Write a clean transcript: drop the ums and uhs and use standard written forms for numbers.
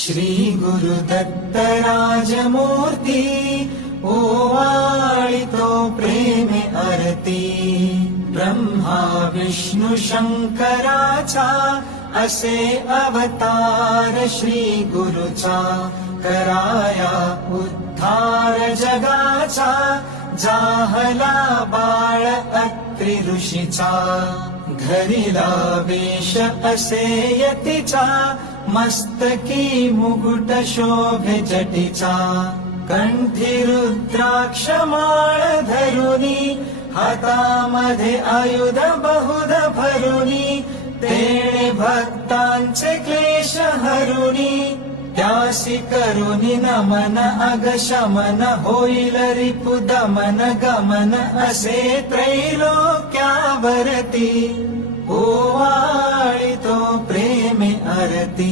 श्री गुरुदत्त राजमूर्ती ओवाळितो प्रेमे आरती ब्रह्मा विष्णु शंकराचा असे अवतार श्री गुरुचा कराया उद्धार जगाचा जाहला बाळ अत्रि ऋषीचा घरीला वेश असे यतीचा मस्तकी मुकुट शोभे जटीचा कंठी रुद्राक्ष माळ धरुनी हातामध्ये आयुध बहुध भरुनी तेणे भक्तांचे क्लेश हरुनी त्यासी करुनी नमन अगशमन होईल रिपु दमन गमन असे त्रैलोक्यावरती ओवाळितो प्रेमे आरती